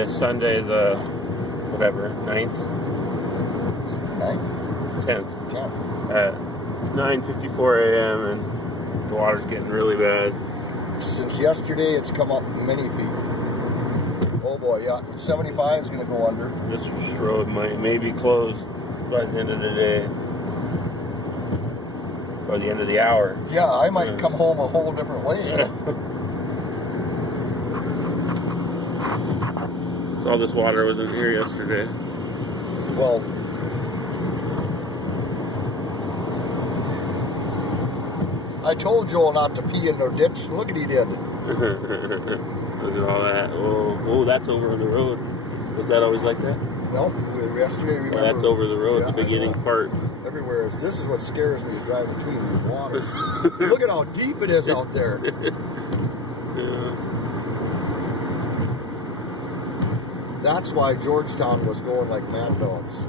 Yeah, Sunday the, whatever, 9th? 9th? 10th. 10th. At 9:54 a.m. and the water's getting really bad. Since yesterday, it's come up many feet. Oh boy, yeah. 75 is going to go under. This road may be closed by the end of the day. By the end of the hour. Yeah, I might come home a whole different way. All this water wasn't here yesterday. Well, I told Joel not to pee in their ditch. Look what he did. Look at all that. Oh, that's over on the road. Was that always like that? No, yesterday, remember. Well, that's over the road, the beginning part. Everywhere. This is what scares me, is driving between the water. Look at how deep it is out there. Yeah. That's why Georgetown was going like mad dogs.